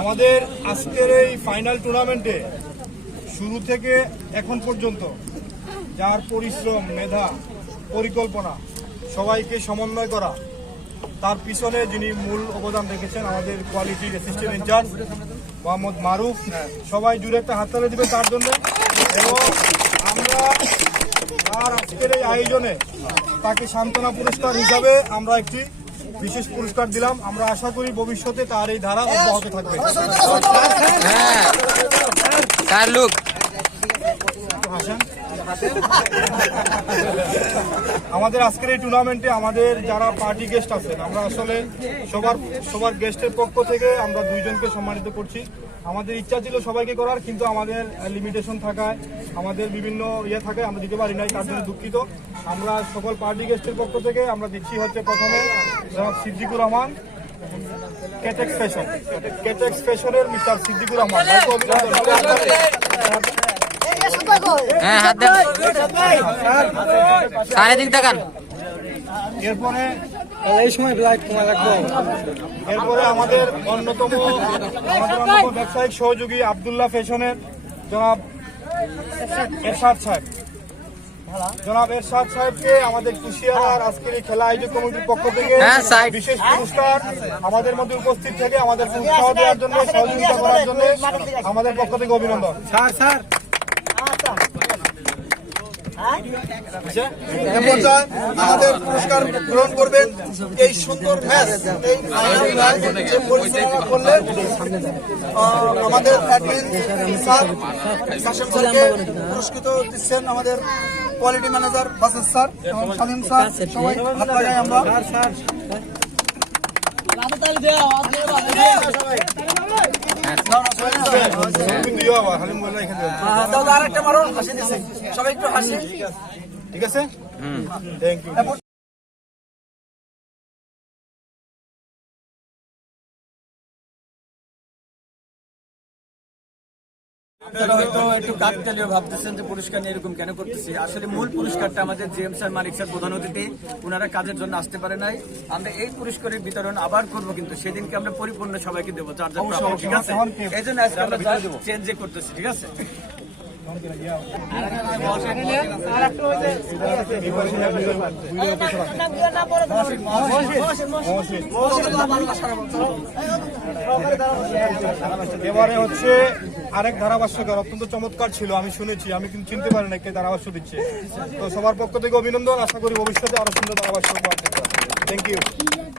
আমাদের আজকের এই ফাইনাল টুর্নামেন্টে শুরু থেকে এখন পর্যন্ত যার পরিশ্রম, মেধা, পরিকল্পনা সবাইকে সমন্বয় করা, তার পিছনে যিনি মূল অবদান রেখেছেন আমাদের কোয়ালিটির অ্যাসিস্ট্যান্ট ইনচার্জ মোহাম্মদ মারুফ, সবাই জুড়ে একটা হাততালি দিবে তার জন্য। এবং আমরা তার আজকের এই আয়োজনে তাকে সান্ত্বনা পুরস্কার হিসাবে আমরা একটি বিশেষ পুরস্কার দিলাম। আমরা আশা করি ভবিষ্যতে তার এই ধারা অব্যাহত থাকবে। হ্যাঁ। আমাদের আজকের এই টুর্নামেন্টে আমাদের যারা পার্টি গেস্ট আছেন, আমরা আসলে সবার সবার গেস্টের পক্ষ থেকে আমরা দুইজনকে সম্মানিত করছি। আমাদের ইচ্ছা ছিল সবাইকে করার, কিন্তু আমাদের লিমিটেশন থাকায়, আমাদের বিভিন্ন ইয়ে থাকায় আমরা দিতে পারি নাই, তার জন্য দুঃখিত। আমরা সকল পার্টি গেস্টের পক্ষ থেকে আমরা দিচ্ছি হচ্ছে প্রথমে সিদ্দিকুর রহমান কেটেক্স ফ্যাশন কেটেক্স ফ্যাশনের মিস্টার সিদ্দিকুর রহমান। হ্যাঁ হাত দেন। সাড়ে তিন টাকান এরপরে এই সময় লাইট তোমার লাগবে। এরপরে আমাদের অন্যতম আমাদের ব্যবসায়িক সহযোগী আবদুল্লাহ ফ্যাশনের জনাব এরশাদ সাহেব। জনাব এরশাদ সাহেবকে আমাদের কুশিয়ার আজকের এই খেলা আয়োজক কমিটির পক্ষ থেকে হ্যাঁ, বিশেষ পুরস্কার আমাদের মধ্যে উপস্থিত থেকে আমাদের উৎসাহ দেওয়ার জন্য সহযোগিতা করার জন্য আমাদের পক্ষ থেকে অভিনন্দন। Sir sir. আমাদের পুরস্কার গ্রহণ করবেন এই সুন্দর ম্যাচ এই যে পরিচালনা করলেন আমাদের স্যার কাশেম স্যারকে পুরস্কৃত দিচ্ছেন আমাদের কোয়ালিটি ম্যানেজার স্যার এবং সবাই হাত লাগাই আমরা দিও। আরেকটা মারো হাসি দিচ্ছে সবাই একটু হাসি। ঠিক আছে। থ্যাংক ইউ আপনারা হয়তো একটু কাকতালীয় ভাবতেছেন যে পুরস্কার নিয়ে এরকম কেন করতেছি। আসলে মূল পুরস্কারটা আমাদের জিএম স্যার মালিক স্যার প্রধান অতিথি ওনারা কাজের জন্য আসতে পারে নাই। আমরা এই পুরস্কারের বিতরণ আবার করব কিন্তু সেদিনকে আমরা পরিপূর্ণ সবাইকে দেবো চার চার ঠিক আছে? এই জন্য আজকে আমরা চেঞ্জ করতেছি ঠিক আছে? এবারে হচ্ছে আরেক ধারাভাষ্যকার অত্যন্ত চমৎকার ছিল, আমি শুনেছি, আমি কিন্তু চিনতে পারি না কে ধারাভাষ্য দিচ্ছে। তো সবার পক্ষ থেকে অভিনন্দন, আশা করি ভবিষ্যতে আরও সুন্দর ধারাভাষ্য থ্যাংক ইউ